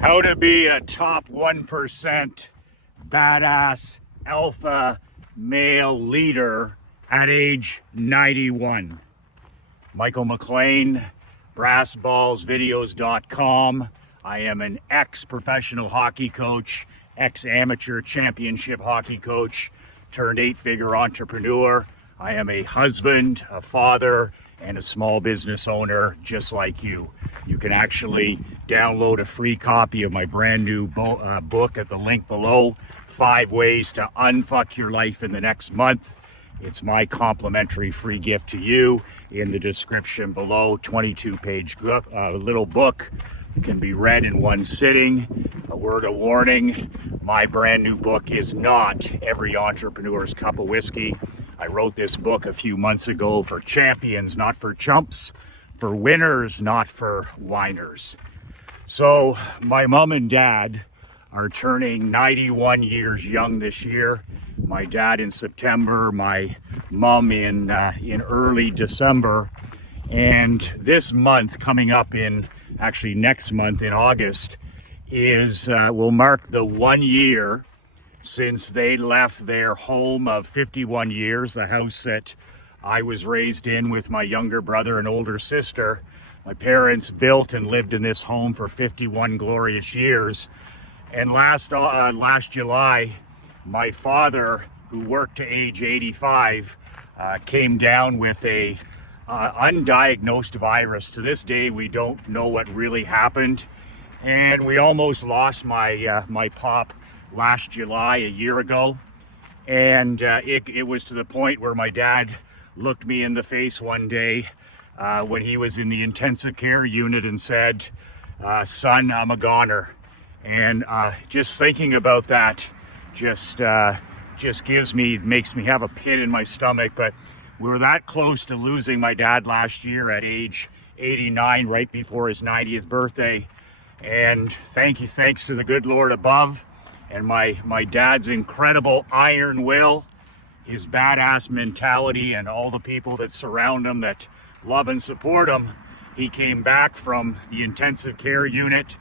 How to be a top 1% badass alpha male leader at age 91. Michael McLean, brassballsvideos.com. I am an ex-professional hockey coach, ex-amateur championship hockey coach, turned 8-figure entrepreneur. I am a husband, a father, and a small business owner just like you. You can actually download a free copy of my brand new book at the link below, 5 Ways to Unfuck Your Life in the Next Month. It's my complimentary free gift to you in the description below. 22-page little book. Can be read in one sitting. A word of warning, my brand new book is not every entrepreneur's cup of whiskey. I wrote this book a few months ago for champions, not for chumps, for winners, not for whiners. So my mom and dad are turning 91 years young this year. My dad in September, my mom in early December. And this month, coming up actually next month in August, will mark the 1 year since they left their home of 51 years, the house that I was raised in with my younger brother and older sister. My parents built and lived in this home for 51 glorious years. And last July, my father, who worked to age 85, came down with a undiagnosed virus. To this day, we don't know what really happened. And we almost lost my pop last July, a year ago. And it was to the point where my dad looked me in the face one day when he was in the intensive care unit and said, son, I'm a goner. And just thinking about that just makes me have a pit in my stomach. But we were that close to losing my dad last year at age 89, right before his 90th birthday. And thanks to the good Lord above and my dad's incredible iron will, his badass mentality, and all the people that surround him that love and support him, he came back from the intensive care unit,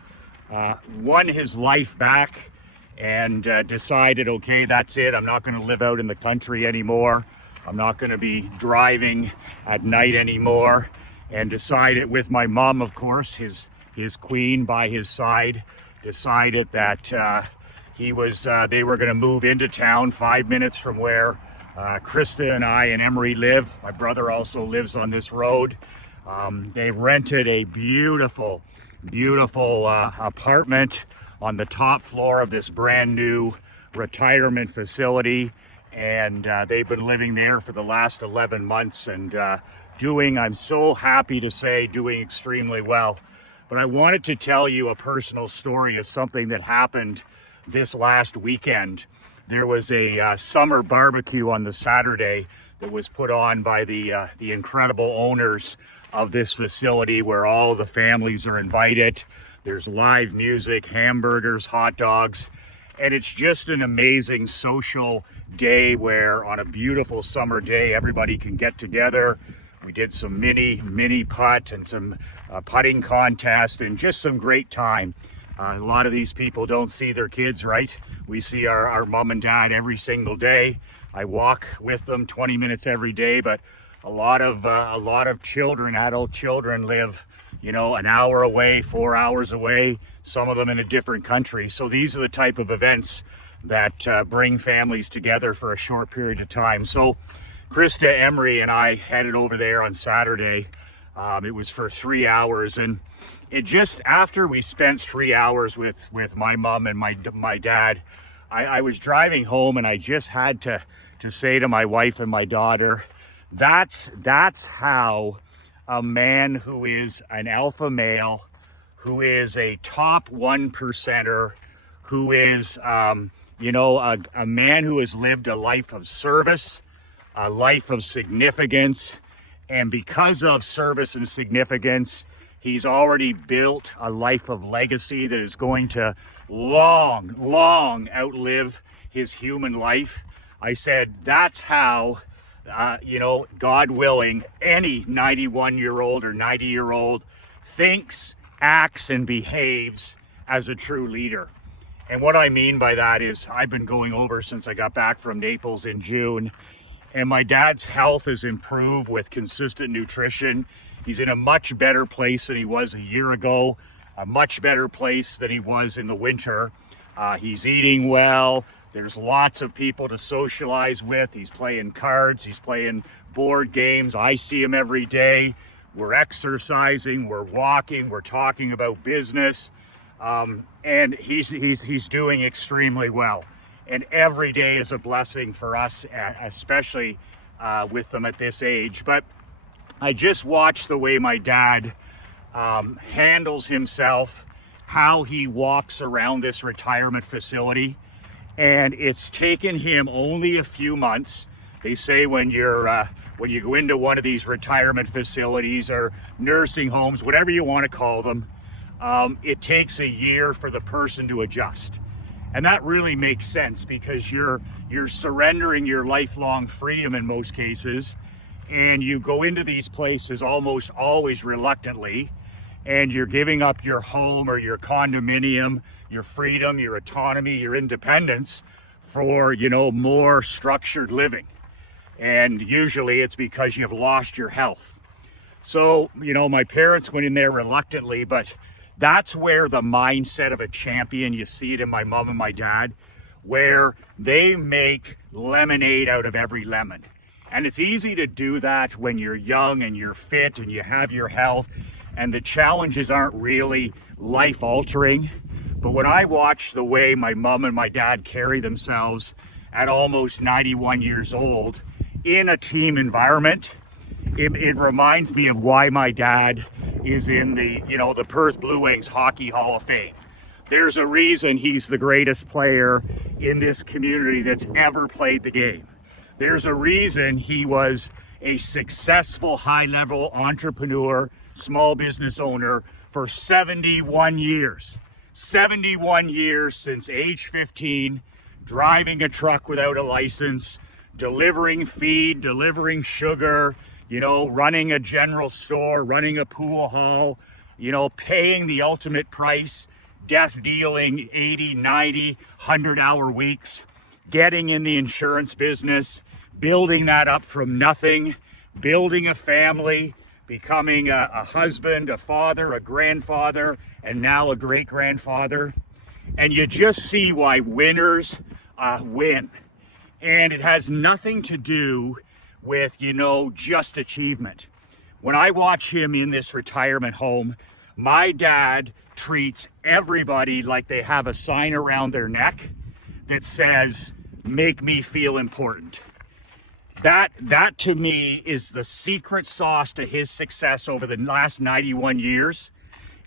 won his life back, and decided, okay, that's it. I'm not going to live out in the country anymore. I'm not going to be driving at night anymore. And decided, with my mom, of course, his queen by his side, decided that they were going to move into town 5 minutes from where Krista and I and Emery live. My brother also lives on this road. They rented a beautiful apartment on the top floor of this brand new retirement facility. And they've been living there for the last 11 months and I'm so happy to say, doing extremely well. But I wanted to tell you a personal story of something that happened this last weekend. There was a summer barbecue on the Saturday that was put on by the incredible owners of this facility, where all the families are invited. There's live music, hamburgers, hot dogs, and it's just an amazing social day where on a beautiful summer day, everybody can get together. We did some mini putt and some putting contest and just some great time. A lot of these people don't see their kids, right? We see our mom and dad every single day. I walk with them 20 minutes every day, but a lot of children, adult children, live, an hour away, 4 hours away, some of them in a different country. So these are the type of events that bring families together for a short period of time. So Krista, Emery, and I headed over there on Saturday. It was for 3 hours, and it just, after we spent 3 hours with my mom and my dad, I was driving home, and I just had to say to my wife and my daughter, that's how a man who is an alpha male, who is a top 1%er, who is a man who has lived a life of service, a life of significance, and because of service and significance, he's already built a life of legacy that is going to long outlive his human life. I said, that's how, God willing, any 91-year-old or 90-year-old thinks, acts, and behaves as a true leader. And what I mean by that is I've been going over since I got back from Naples in June, and my dad's health has improved with consistent nutrition. He's in a much better place than he was a year ago, a much better place than he was in the winter. He's eating well. There's lots of people to socialize with. He's playing cards. He's playing board games. I see him every day. We're exercising. We're walking. We're talking about business. And he's doing extremely well. And every day is a blessing for us, especially with them at this age. But I just watched the way my dad handles himself, how he walks around this retirement facility. And it's taken him only a few months. They say when you go into one of these retirement facilities or nursing homes, whatever you want to call them, it takes a year for the person to adjust. And that really makes sense because you're surrendering your lifelong freedom in most cases, and you go into these places almost always reluctantly, and you're giving up your home or your condominium, your freedom, your autonomy, your independence for, more structured living. And usually it's because you've lost your health. So, my parents went in there reluctantly, but that's where the mindset of a champion, you see it in my mom and my dad, where they make lemonade out of every lemon. And it's easy to do that when you're young and you're fit and you have your health, and the challenges aren't really life-altering. But when I watch the way my mom and my dad carry themselves at almost 91 years old in a team environment, it reminds me of why my dad is in the Perth Blue Wings Hockey Hall of Fame. There's a reason he's the greatest player in this community that's ever played the game. There's a reason he was a successful high-level entrepreneur, small business owner for 71 years. 71 years since age 15, driving a truck without a license, delivering feed, delivering sugar, running a general store, running a pool hall, paying the ultimate price, death dealing 80, 90, 100-hour weeks, getting in the insurance business, building that up from nothing, building a family, becoming a husband, a father, a grandfather, and now a great-grandfather. And you just see why winners win. And it has nothing to do with, just achievement. When I watch him in this retirement home, my dad treats everybody like they have a sign around their neck that says, "Make me feel important." That to me is the secret sauce to his success over the last 91 years,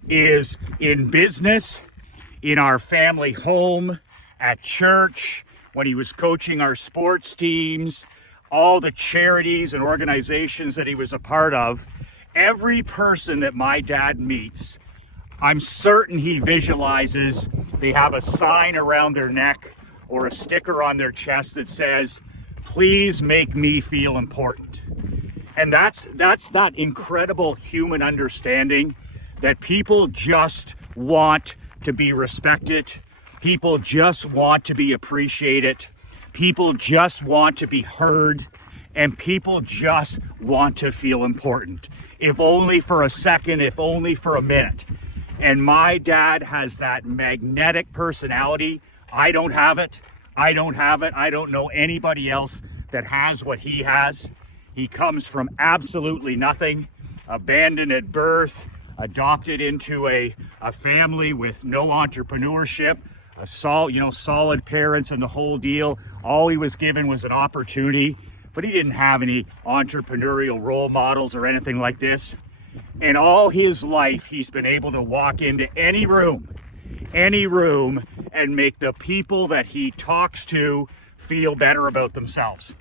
is in business, in our family home, at church, when he was coaching our sports teams, all the charities and organizations that he was a part of. Every person that my dad meets, I'm certain he visualizes they have a sign around their neck or a sticker on their chest that says, "Please make me feel important." And that's that incredible human understanding that people just want to be respected. People just want to be appreciated. People just want to be heard. And people just want to feel important. If only for a second, if only for a minute. And my dad has that magnetic personality. I don't have it. I don't have it. I don't know anybody else that has what he has. He comes from absolutely nothing, abandoned at birth, adopted into a family with no entrepreneurship, solid parents and the whole deal. All he was given was an opportunity, but he didn't have any entrepreneurial role models or anything like this. And all his life, he's been able to walk into any room, and make the people that he talks to feel better about themselves.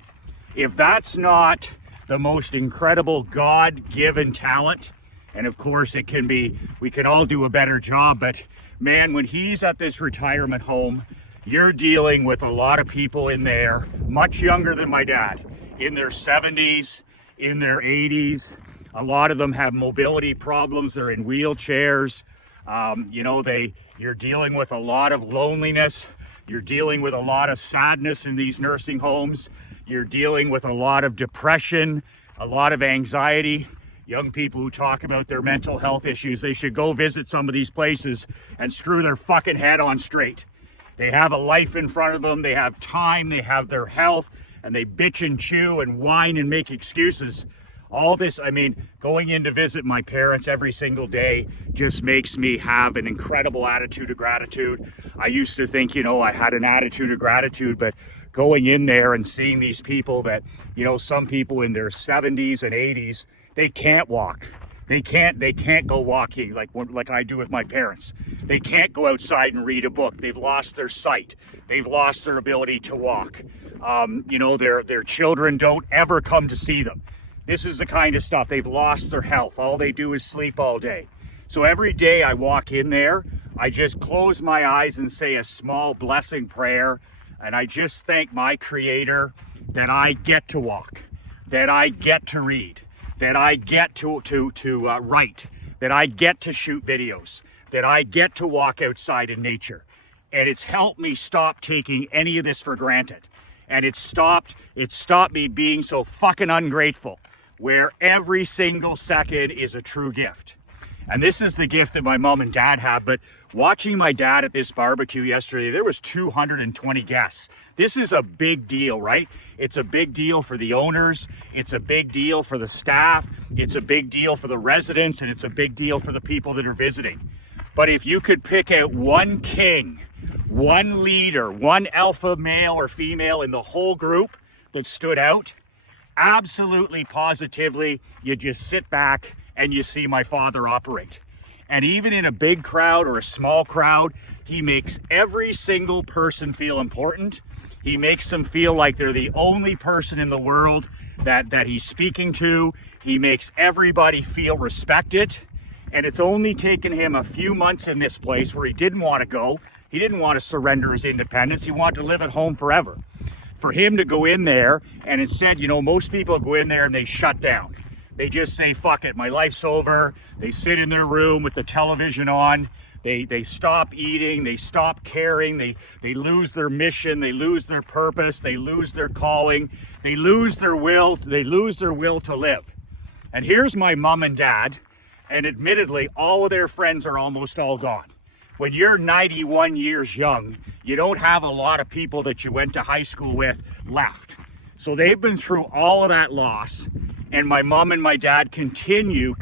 If that's not the most incredible God-given talent, and of course it can be, we can all do a better job, but man, when he's at this retirement home, you're dealing with a lot of people in there, much younger than my dad, in their 70s, in their 80s. A lot of them have mobility problems. They're in wheelchairs. You're dealing with a lot of loneliness. You're dealing with a lot of sadness in these nursing homes. You're dealing with a lot of depression, a lot of anxiety. Young people who talk about their mental health issues, they should go visit some of these places and screw their fucking head on straight. They have a life in front of them. They have time. They have their health, and they bitch and chew and whine and make excuses. All this, going in to visit my parents every single day just makes me have an incredible attitude of gratitude. I used to think, I had an attitude of gratitude, but going in there and seeing these people that, some people in their 70s and 80s, they can't walk. They can't go walking like I do with my parents. They can't go outside and read a book. They've lost their sight. They've lost their ability to walk. Their children don't ever come to see them. This is the kind of stuff. They've lost their health. All they do is sleep all day. So every day I walk in there, I just close my eyes and say a small blessing prayer. And I just thank my Creator that I get to walk, that I get to read, that I get to write, that I get to shoot videos, that I get to walk outside in nature. And it's helped me stop taking any of this for granted. And it stopped me being so fucking ungrateful, where every single second is a true gift. And this is the gift that my mom and dad have. But watching my dad at this barbecue yesterday, there was 220 guests. This is a big deal, right? It's a big deal for the owners. It's a big deal for the staff. It's a big deal for the residents. And it's a big deal for the people that are visiting. But if you could pick out one king, one leader, one alpha male or female in the whole group that stood out, absolutely, positively, you just sit back and you see my father operate. And even in a big crowd or a small crowd, he makes every single person feel important. He makes them feel like they're the only person in the world that he's speaking to. He makes everybody feel respected. And it's only taken him a few months in this place where he didn't want to go. He didn't want to surrender his independence. He wanted to live at home forever. For him to go in there, and instead, most people go in there and they shut down. They just say, fuck it, my life's over. They sit in their room with the television on. They stop eating. They stop caring. They lose their mission. They lose their purpose. They lose their calling. They lose their will. They lose their will to live. And here's my mom and dad, and admittedly, all of their friends are almost all gone. When you're 91 years young, you don't have a lot of people that you went to high school with left. So they've been through all of that loss. And my mom and my dad continue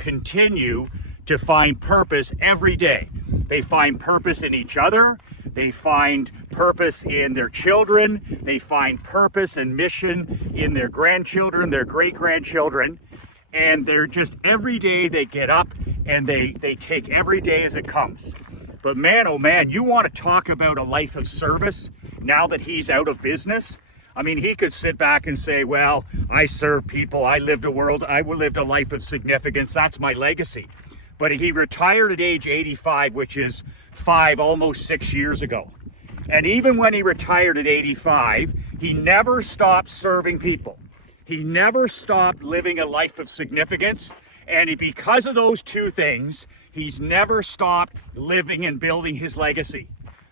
to find purpose every day. They find purpose in each other. They find purpose in their children. They find purpose and mission in their grandchildren, their great-grandchildren. And they're just, every day they get up and they take every day as it comes. But man, oh man, you want to talk about a life of service now that he's out of business? He could sit back and say, well, I serve people. I lived a life of significance. That's my legacy. But he retired at age 85, which is almost 6 years ago. And even when he retired at 85, he never stopped serving people. He never stopped living a life of significance. And because of those two things, he's never stopped living and building his legacy.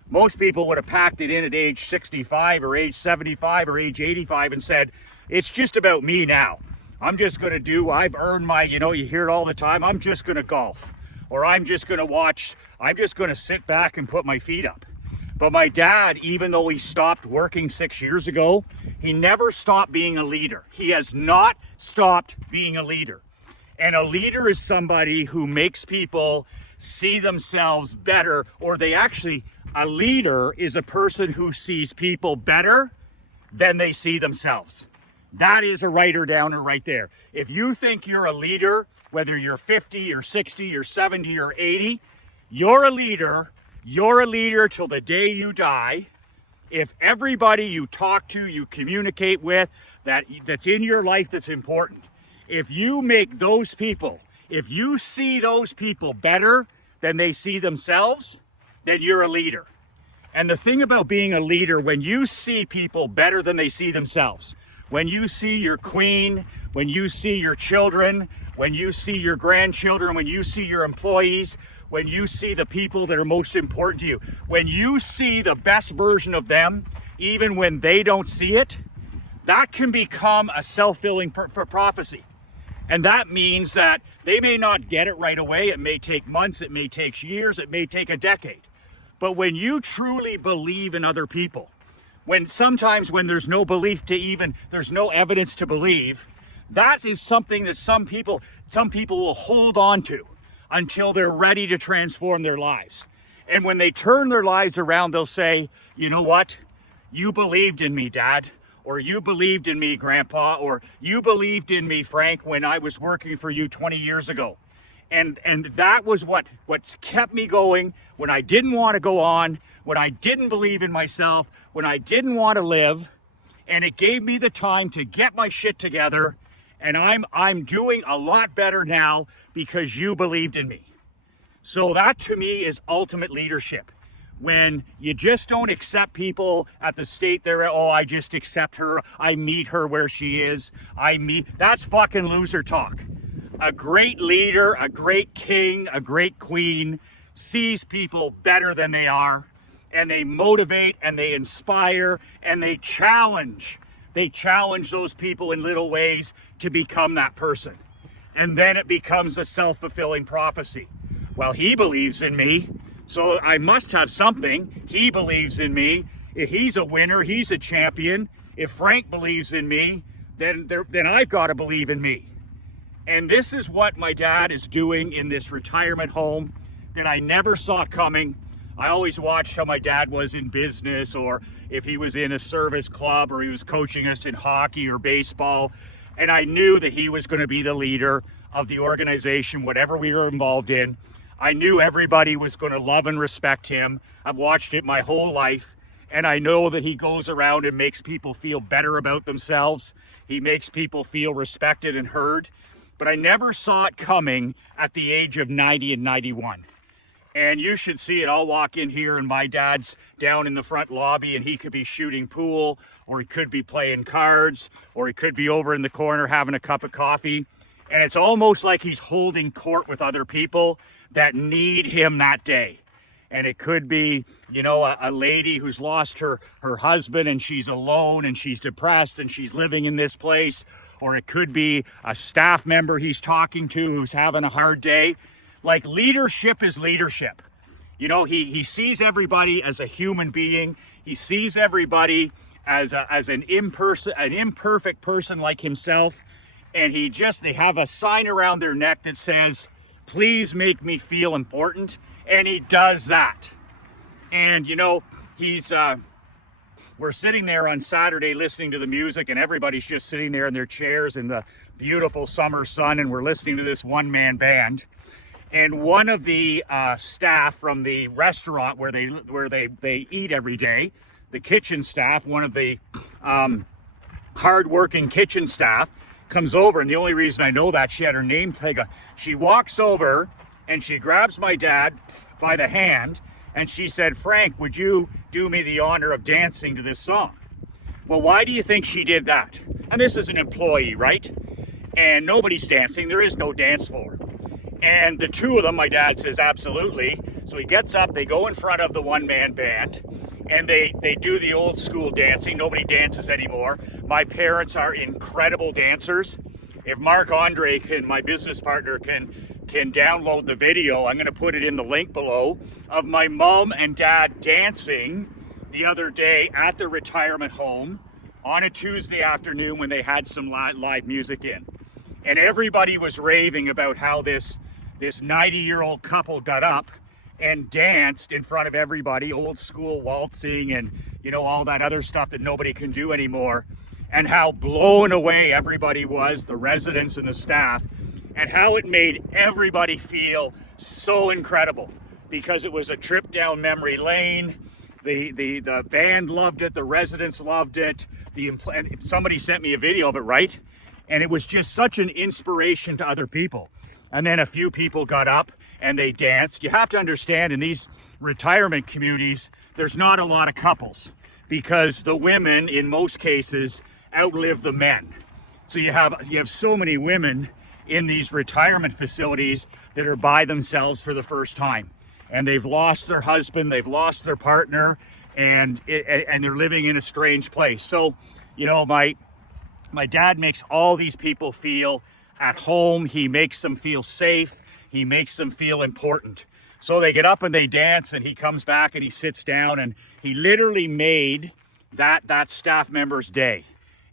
Most people would have packed it in at age 65 or age 75 or age 85 and said, it's just about me now. I'm just going to I've earned my, you hear it all the time, I'm just going to golf. Or I'm just going to sit back and put my feet up. But my dad, even though he stopped working 6 years ago, he never stopped being a leader. He has not stopped being a leader. And a leader is somebody who makes people see themselves better, or a leader is a person who sees people better than they see themselves. That is a writer-downer right there. If you think you're a leader, whether you're 50 or 60 or 70 or 80, you're a leader till the day you die. If everybody you talk to, you communicate with, that's in your life that's important, if you make those people, if you see those people better than they see themselves, then you're a leader. And the thing about being a leader, when you see people better than they see themselves, when you see your queen, when you see your children, when you see your grandchildren, when you see your employees, when you see the people that are most important to you, when you see the best version of them, even when they don't see it, that can become a self-fulfilling prophecy. And that means that they may not get it right away. It may take months, it may take years, it may take a decade. But when you truly believe in other people, sometimes when there's no belief there's no evidence to believe, that is something that some people will hold on to until they're ready to transform their lives. And when they turn their lives around, they'll say, you know what? You believed in me, Dad. Or you believed in me, Grandpa. Or you believed in me, Frank, when I was working for you 20 years ago. And that was what kept me going when I didn't want to go on, when I didn't believe in myself, when I didn't want to live. And it gave me the time to get my shit together. And I'm doing a lot better now because you believed in me. So that to me is ultimate leadership. When you just don't accept people at the state they're at, oh, I just accept her, I meet her where she is, that's fucking loser talk. A great leader, a great king, a great queen sees people better than they are, and they motivate and they inspire and they challenge. They challenge those people in little ways to become that person. And then it becomes a self-fulfilling prophecy. Well, he believes in me, so I must have something. He believes in me. If he's a winner, he's a champion. If Frank believes in me, then I've got to believe in me. And this is what my dad is doing in this retirement home that I never saw coming. I always watched how my dad was in business, or if he was in a service club, or he was coaching us in hockey or baseball. And I knew that he was going to be the leader of the organization, whatever we were involved in. I knew everybody was going to love and respect him. I've watched it my whole life. And I know that he goes around and makes people feel better about themselves. He makes people feel respected and heard. But I never saw it coming at the age of 90 and 91. And you should see it. I'll walk in here and my dad's down in the front lobby and he could be shooting pool, or he could be playing cards, or he could be over in the corner having a cup of coffee. And it's almost like he's holding court with other people that need him that day. And it could be, you know, a lady who's lost her husband and she's alone and she's depressed and she's living in this place. Or it could be a staff member he's talking to who's having a hard day. Like, leadership is leadership. You know, he sees everybody as a human being. He sees everybody as an imperfect person like himself. And they have a sign around their neck that says, please make me feel important. And he does that. And, you know, we're sitting there on Saturday listening to the music, and everybody's just sitting there in their chairs in the beautiful summer sun, and we're listening to this one-man band. And one of the staff from the restaurant where they eat every day, the kitchen staff, one of the hard-working kitchen staff, comes over, and the only reason I know that, she had her name tag. She walks over and she grabs my dad by the hand and she said, Frank, would you do me the honor of dancing to this song? Well, why do you think she did that? And this is an employee, right? And nobody's dancing. There is no dance floor. And the two of them, my dad says, absolutely. So he gets up, they go in front of the one-man band, and they do the old school dancing. Nobody dances anymore. My parents are incredible dancers. If Mark Andre, my business partner, can download the video, I'm going to put it in the link below, of my mom and dad dancing the other day at the retirement home on a Tuesday afternoon when they had some live music in. And everybody was raving about how this 90-year-old couple got up and danced in front of everybody, old school waltzing and, you know, all that other stuff that nobody can do anymore, and how blown away everybody was, the residents and the staff, and how it made everybody feel so incredible because it was a trip down memory lane. The band loved it, the residents loved it, and somebody sent me a video of it, right? And it was just such an inspiration to other people. And then a few people got up and they danced. You have to understand, in these retirement communities, there's not a lot of couples because the women, in most cases, outlive the men. So you have so many women, in these retirement facilities that are by themselves for the first time. And they've lost their husband, they've lost their partner, and they're living in a strange place. So, you know, my dad makes all these people feel at home. He makes them feel safe. He makes them feel important. So they get up and they dance, and he comes back and he sits down, and he literally made that staff member's day.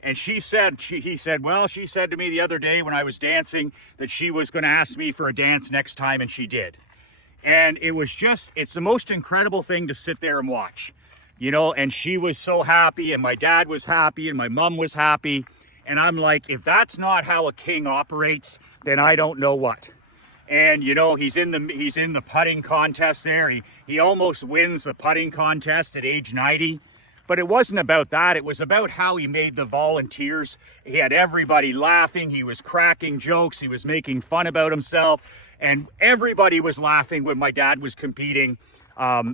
And he said to me the other day when I was dancing that she was going to ask me for a dance next time, and she did. And it's the most incredible thing to sit there and watch, you know, and she was so happy, and my dad was happy, and my mom was happy. And I'm like, if that's not how a king operates, then I don't know what. And, you know, he's in the putting contest there. He almost wins the putting contest at age 90. But it wasn't about that. It was about how he made the volunteers. He had everybody laughing. He was cracking jokes. He was making fun about himself. And everybody was laughing when my dad was competing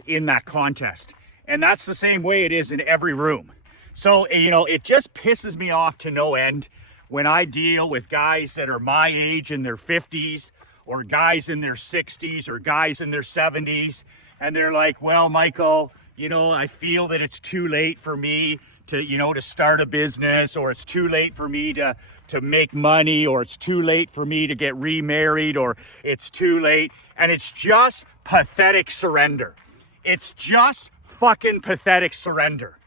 in that contest. And that's the same way it is in every room. So, you know, it just pisses me off to no end when I deal with guys that are my age in their 50s, or guys in their 60s, or guys in their 70s. And they're like, well, Michael, you know, I feel that it's too late for me to, you know, to start a business, or it's too late for me to make money, or it's too late for me to get remarried, or it's too late. And it's just pathetic surrender. It's just fucking pathetic surrender.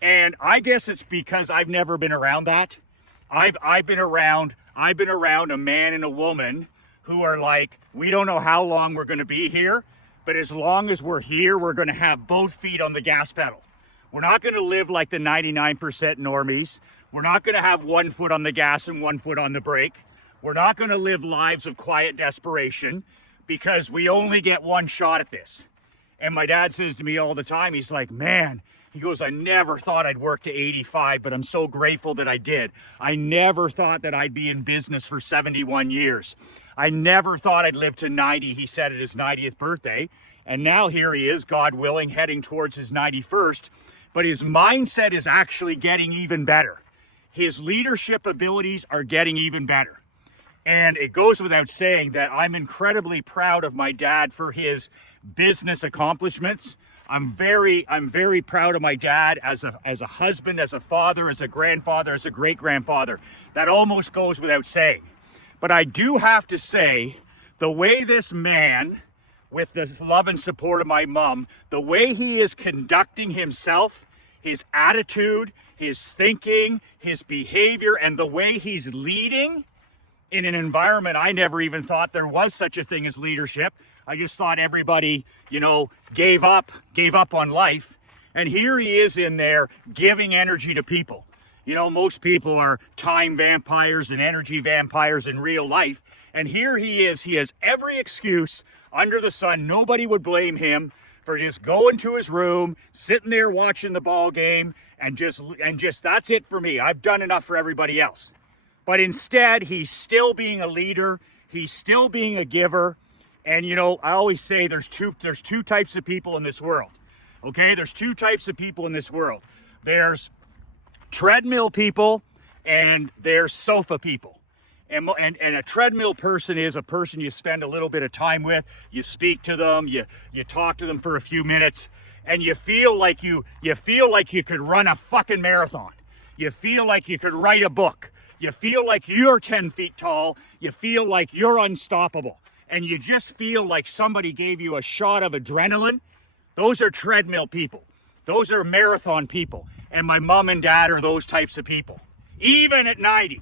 And I guess it's because I've never been around that. I've been around a man and a woman who are like, we don't know how long we're going to be here, but as long as we're here, we're going to have both feet on the gas pedal. We're not going to live like the 99% normies. We're not going to have one foot on the gas and one foot on the brake. We're not going to live lives of quiet desperation, because we only get one shot at this. And my dad says to me all the time, he's like, man, he goes, I never thought I'd work to 85, but I'm so grateful that I did. I never thought that I'd be in business for 71 years. I never thought I'd live to 90, he said at his 90th birthday. And now here he is, God willing, heading towards his 91st. But his mindset is actually getting even better. His leadership abilities are getting even better. And it goes without saying that I'm incredibly proud of my dad for his business accomplishments. I'm very proud of my dad as a husband, as a father, as a grandfather, as a great-grandfather. That almost goes without saying. But I do have to say, the way this man, with the love and support of my mom, the way he is conducting himself, his attitude, his thinking, his behavior, and the way he's leading in an environment I never even thought there was such a thing as leadership. I just thought everybody, you know, gave up on life. And here he is in there giving energy to people. You know, most people are time vampires and energy vampires in real life. And here he is. He has every excuse under the sun. Nobody would blame him for just going to his room, sitting there watching the ball game, and just that's it for me. I've done enough for everybody else. But instead, he's still being a leader. He's still being a giver. And, you know, I always say there's two types of people in this world. Okay, there's two types of people in this world. There's treadmill people and there's sofa people. And a treadmill person is a person you spend a little bit of time with. You speak to them, you talk to them for a few minutes, and you feel like you could run a fucking marathon. You feel like you could write a book. You feel like you're 10 feet tall. You feel like you're unstoppable. And you just feel like somebody gave you a shot of adrenaline. Those are treadmill people. Those are marathon people. And my mom and dad are those types of people, even at 90.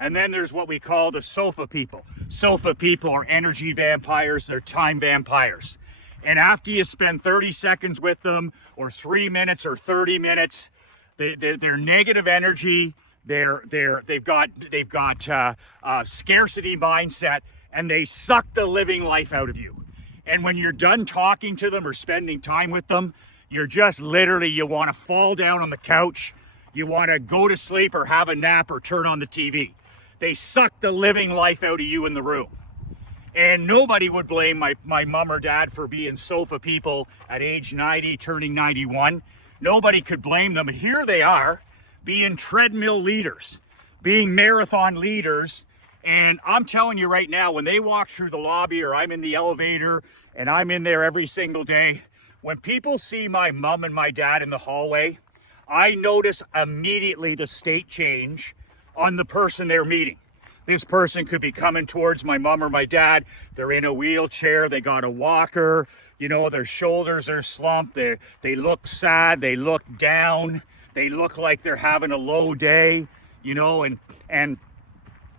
And then there's what we call the sofa people. Sofa people are energy vampires. They're time vampires. And after you spend 30 seconds with them, or 3 minutes or 30 minutes, they're negative energy. They've got scarcity mindset, and they suck the living life out of you. And when you're done talking to them or spending time with them, you're just literally, you want to fall down on the couch, you want to go to sleep or have a nap or turn on the TV. They suck the living life out of you in the room. And nobody would blame my mom or dad for being sofa people at age 90, turning 91. Nobody could blame them. And here they are, being treadmill leaders, being marathon leaders, And I'm telling you right now, when they walk through the lobby or I'm in the elevator and I'm in there every single day, when people see my mom and my dad in the hallway, I notice immediately the state change on the person they're meeting. This person could be coming towards my mom or my dad. They're in a wheelchair, they got a walker, you know, their shoulders are slumped, they look sad, they look down, they look like they're having a low day, you know, and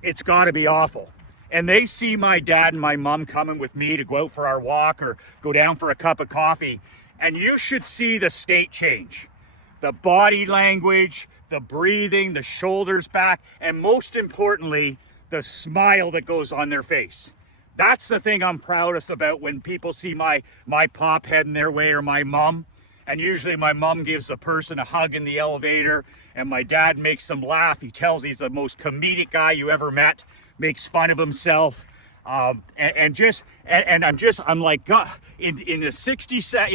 it's got to be awful. And they see my dad and my mom coming with me to go out for our walk or go down for a cup of coffee, and you should see the state change. The body language, the breathing, the shoulders back, and most importantly, the smile that goes on their face. That's the thing I'm proudest about when people see my pop heading their way or my mom. And usually my mom gives the person a hug in the elevator and my dad makes them laugh. He tells he's the most comedic guy you ever met, makes fun of himself. I'm like, God, in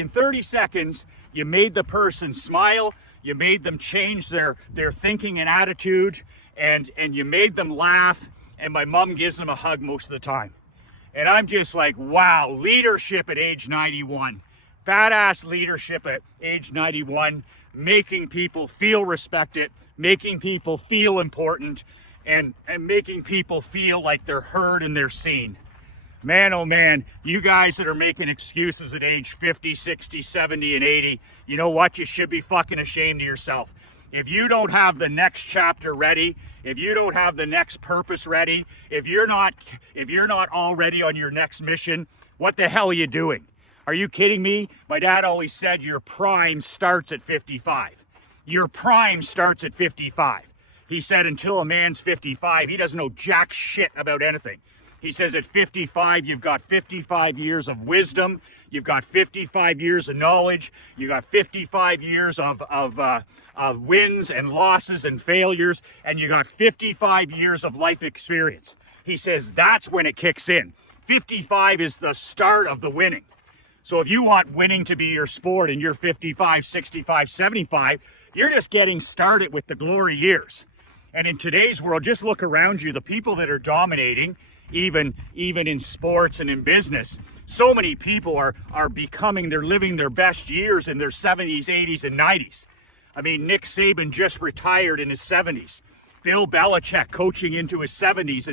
30 seconds, you made the person smile, you made them change their thinking and attitude, and you made them laugh, and my mom gives them a hug most of the time. And I'm just like, wow, leadership at age 91. Badass leadership at age 91, making people feel respected, making people feel important, and making people feel like they're heard and they're seen. Man, oh man, you guys that are making excuses at age 50, 60, 70, and 80, you know what? You should be fucking ashamed of yourself. If you don't have the next chapter ready, if you don't have the next purpose ready, if you're not already on your next mission, what the hell are you doing? Are you kidding me? My dad always said your prime starts at 55. Your prime starts at 55. He said until a man's 55, he doesn't know jack shit about anything. He says at 55, you've got 55 years of wisdom, you've got 55 years of knowledge, you got 55 years of wins and losses and failures, and you got 55 years of life experience. He says that's when it kicks in. 55 is the start of the winning. So if you want winning to be your sport and you're 55, 65, 75, you're just getting started with the glory years. And in today's world, just look around you, the people that are dominating, even in sports and in business, so many people are becoming, they're living their best years in their 70s, 80s, and 90s. I mean, Nick Saban just retired in his 70s. Bill Belichick coaching into his 70s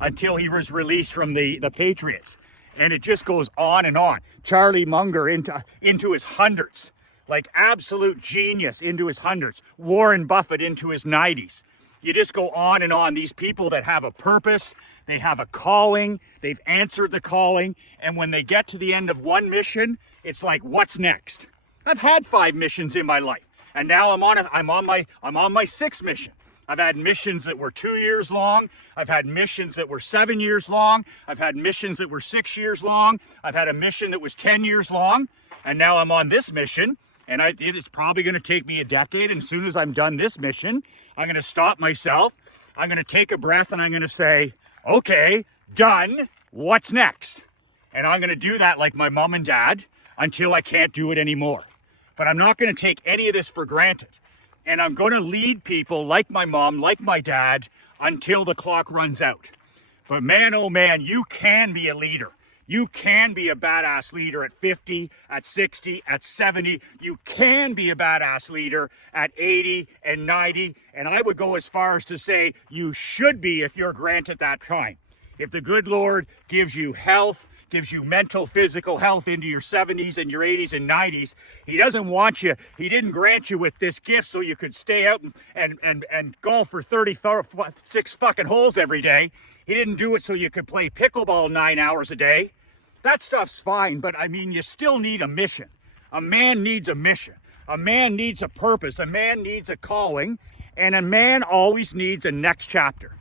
until he was released from the Patriots. And it just goes on and on. Charlie Munger into his hundreds, like absolute genius into his hundreds. Warren Buffett into his 90s. You just go on and on. These people that have a purpose, they have a calling, they've answered the calling, and when they get to the end of one mission, it's like, what's next? I've had 5 missions in my life, and now I'm on my 6th mission. I've had missions that were 2 years long. I've had missions that were 7 years long. I've had missions that were 6 years long. I've had a mission that was 10 years long. And now I'm on this mission. And it's probably going to take me a decade. And as soon as I'm done this mission, I'm going to stop myself. I'm going to take a breath and I'm going to say, okay, done. What's next? And I'm going to do that like my mom and dad until I can't do it anymore. But I'm not going to take any of this for granted. And I'm going to lead people like my mom, like my dad, until the clock runs out. But man, oh man, you can be a leader. You can be a badass leader at 50, at 60, at 70. You can be a badass leader at 80 and 90. And I would go as far as to say you should be if you're granted that time. If the good Lord gives you health, gives you mental, physical health into your 70s and your 80s and 90s. He doesn't want you, he didn't grant you with this gift so you could stay out and golf for 36 fucking holes every day. He didn't do it so you could play pickleball 9 hours a day. That stuff's fine, but I mean, you still need a mission. A man needs a mission. A man needs a purpose. A man needs a calling. And a man always needs a next chapter.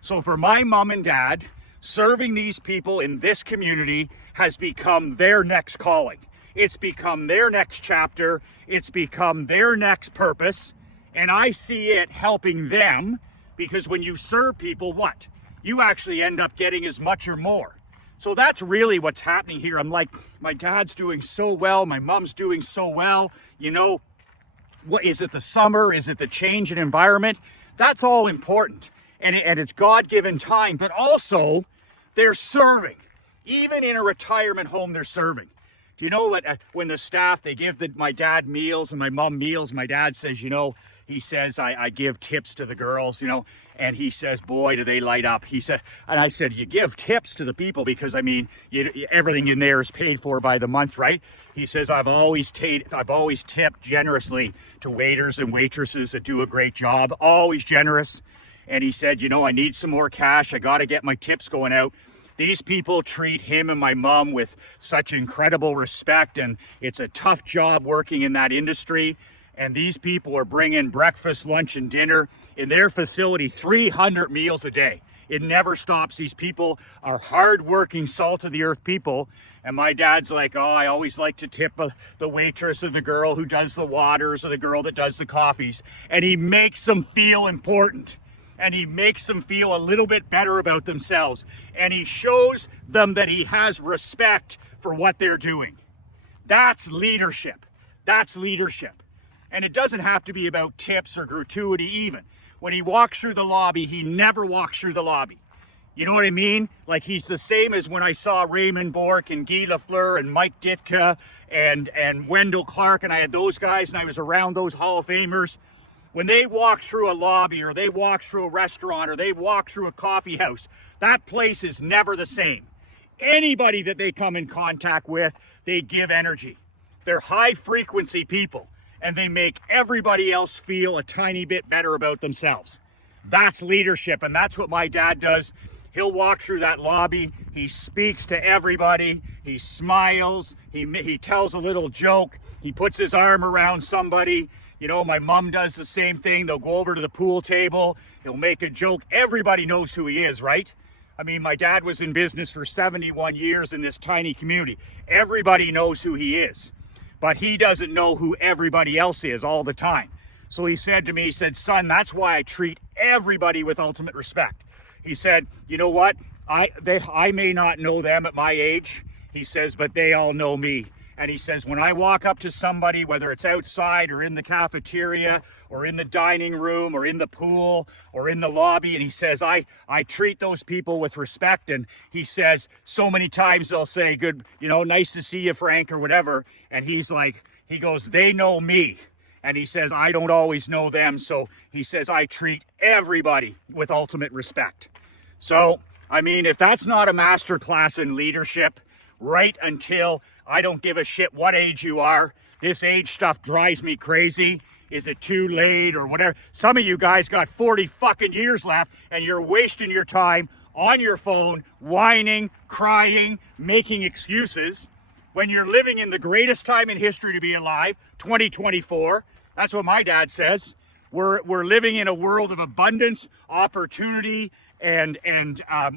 So for my mom and dad, serving these people in this community has become their next calling. It's become their next chapter. It's become their next purpose. And I see it helping them because when you serve people, what? You actually end up getting as much or more. So that's really what's happening here. I'm like, my dad's doing so well. My mom's doing so well. You know, what is it, the summer? Is it the change in environment? That's all important. and it's God-given time, but also they're serving. Even in a retirement home, they're serving. Do you know what, when the staff, they give my dad meals and my mom meals, my dad says, he says, I give tips to the girls, and he says, boy, do they light up. He said, and I said, you give tips to the people because, everything in there is paid for by the month, right? He says, I've always tipped generously to waiters and waitresses that do a great job, always generous. And he said, I need some more cash. I got to get my tips going out. These people treat him and my mom with such incredible respect, and it's a tough job working in that industry. And these people are bringing breakfast, lunch, and dinner in their facility, 300 meals a day. It never stops. These people are hardworking, salt-of-the-earth people. And my dad's like, oh, I always like to tip the waitress or the girl who does the waters or the girl that does the coffees. And he makes them feel important. And he makes them feel a little bit better about themselves. And he shows them that he has respect for what they're doing. That's leadership. That's leadership. And it doesn't have to be about tips or gratuity even. When he walks through the lobby, he never walks through the lobby. You know what I mean? Like, he's the same as when I saw Raymond Bourque and Guy Lafleur and Mike Ditka and Wendell Clark, and I had those guys and I was around those Hall of Famers. When they walk through a lobby or they walk through a restaurant or they walk through a coffee house, that place is never the same. Anybody that they come in contact with, they give energy. They're high frequency people, and they make everybody else feel a tiny bit better about themselves. That's leadership, and that's what my dad does. He'll walk through that lobby, he speaks to everybody, he smiles, he tells a little joke, he puts his arm around somebody. My mom does the same thing. They'll go over to the pool table. He'll make a joke. Everybody knows who he is, right? My dad was in business for 71 years in this tiny community. Everybody knows who he is, but he doesn't know who everybody else is all the time. So he said to me, son, that's why I treat everybody with ultimate respect. He said, you know what? I may not know them at my age, he says, but they all know me. And he says, when I walk up to somebody, whether it's outside or in the cafeteria or in the dining room or in the pool or in the lobby, and he says, I treat those people with respect. And he says, so many times they'll say, good, nice to see you, Frank, or whatever. And he goes, they know me. And he says, I don't always know them. So he says, I treat everybody with ultimate respect. So, if that's not a masterclass in leadership, right until I don't give a shit what age you are. This age stuff drives me crazy. Is it too late or whatever? Some of you guys got 40 fucking years left and you're wasting your time on your phone, whining, crying, making excuses when you're living in the greatest time in history to be alive, 2024. That's what my dad says. We're living in a world of abundance, opportunity, and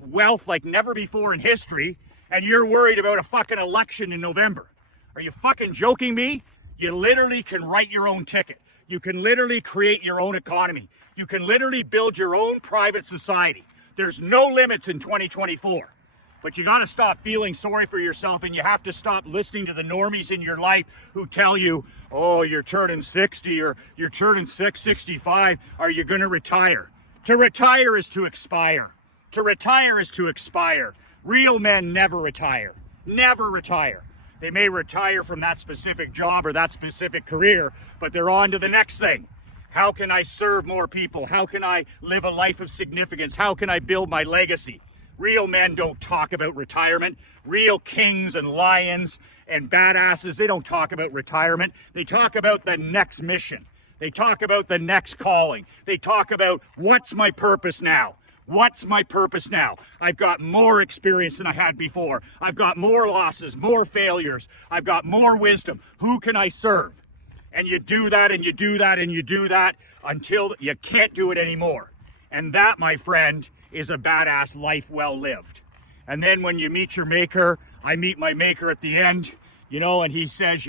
wealth like never before in history. And you're worried about a fucking election in November. Are you fucking joking me? You literally can write your own ticket. You can literally create your own economy. You can literally build your own private society. There's no limits in 2024. But you gotta stop feeling sorry for yourself, and you have to stop listening to the normies in your life who tell you, oh, you're turning 60 or you're turning 65. Are you gonna retire? To retire is to expire. To retire is to expire. Real men never retire. Never retire. They may retire from that specific job or that specific career, but they're on to the next thing. How can I serve more people? How can I live a life of significance? How can I build my legacy? Real men don't talk about retirement. Real kings and lions and badasses, they don't talk about retirement. They talk about the next mission. They talk about the next calling. They talk about, what's my purpose now? What's my purpose now? I've got more experience than I had before. I've got more losses, more failures. I've got more wisdom. Who can I serve? And you do that and you do that and you do that until you can't do it anymore. And that, my friend, is a badass life well lived. And then when you meet your maker, I meet my maker at the end, and he says,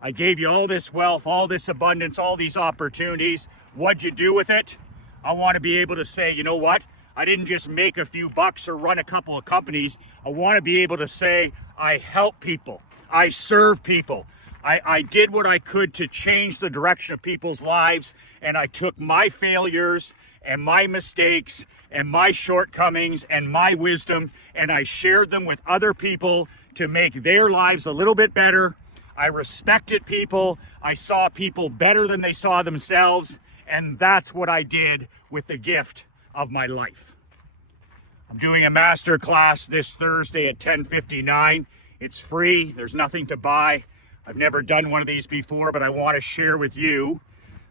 I gave you all this wealth, all this abundance, all these opportunities. What'd you do with it? I want to be able to say, you know what? I didn't just make a few bucks or run a couple of companies. I want to be able to say, I help people. I serve people. I did what I could to change the direction of people's lives, and I took my failures and my mistakes and my shortcomings and my wisdom, and I shared them with other people to make their lives a little bit better. I respected people. I saw people better than they saw themselves, and that's what I did with the gift of my life. I'm doing a master class this Thursday at 10:59. It's free. There's nothing to buy. I've never done one of these before, but I want to share with you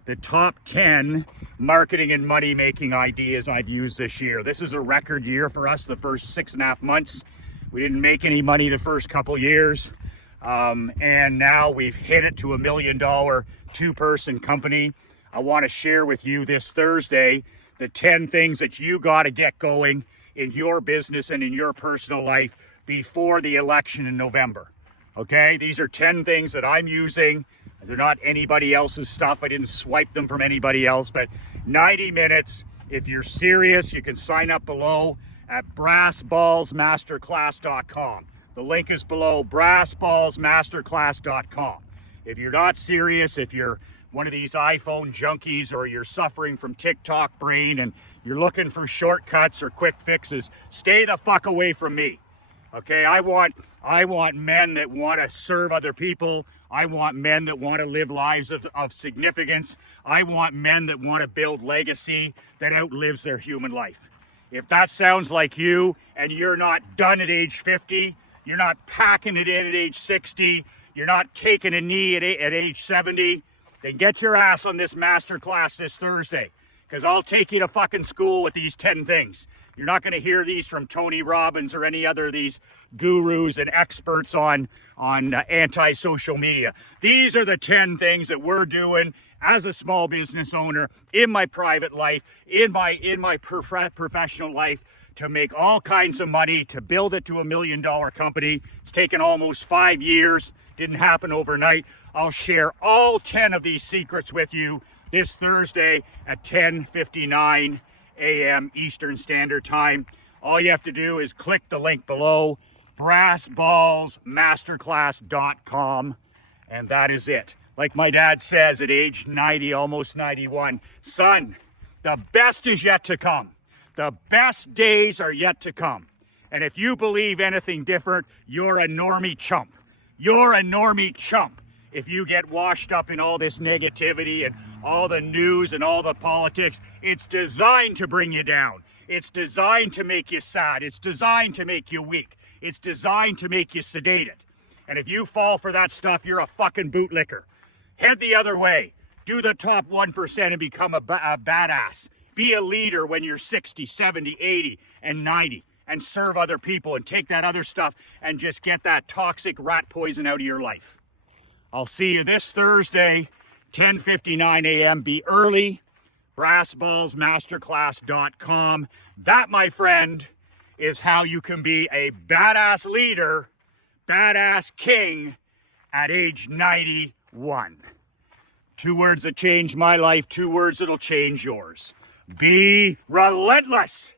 the top 10 marketing and money-making ideas I've used this year. This is a record year for us, the first 6.5 months. We didn't make any money the first couple years. And now we've hit it to $1 million two-person company. I want to share with you this Thursday the 10 things that you got to get going in your business and in your personal life before the election in November. Okay, these are 10 things that I'm using. They're not anybody else's stuff. I didn't swipe them from anybody else, but 90 minutes. If you're serious, you can sign up below at brassballsmasterclass.com. The link is below, brassballsmasterclass.com. If you're not serious, if you're one of these iPhone junkies or you're suffering from TikTok brain and you're looking for shortcuts or quick fixes, stay the fuck away from me. Okay, I want men that want to serve other people. I want men that want to live lives of significance. I want men that want to build legacy that outlives their human life. If that sounds like you and you're not done at age 50, you're not packing it in at age 60, you're not taking a knee at age 70, then get your ass on this master class this Thursday, because I'll take you to fucking school with these 10 things. You're not going to hear these from Tony Robbins or any other of these gurus and experts on anti-social media. These are the 10 things that we're doing as a small business owner, in my private life, in my professional life, to make all kinds of money, to build it to $1 million company. It's taken almost 5 years. Didn't happen overnight. I'll share all 10 of these secrets with you this Thursday at 10:59 a.m. Eastern Standard Time. All you have to do is click the link below, brassballsmasterclass.com, and that is it. Like my dad says at age 90, almost 91, son, the best is yet to come. The best days are yet to come. And if you believe anything different, you're a normie chump. You're a normie chump if you get washed up in all this negativity and all the news and all the politics. It's designed to bring you down. It's designed to make you sad. It's designed to make you weak. It's designed to make you sedated. And if you fall for that stuff, you're a fucking bootlicker. Head the other way. Do the top 1% and become a badass. Be a leader when you're 60, 70, 80, and 90, and serve other people and take that other stuff and just get that toxic rat poison out of your life. I'll see you this Thursday, 10:59 a.m. Be early, brassballsmasterclass.com. That, my friend, is how you can be a badass leader, badass king at age 91. 2 words that changed my life, 2 words that'll change yours. Be relentless.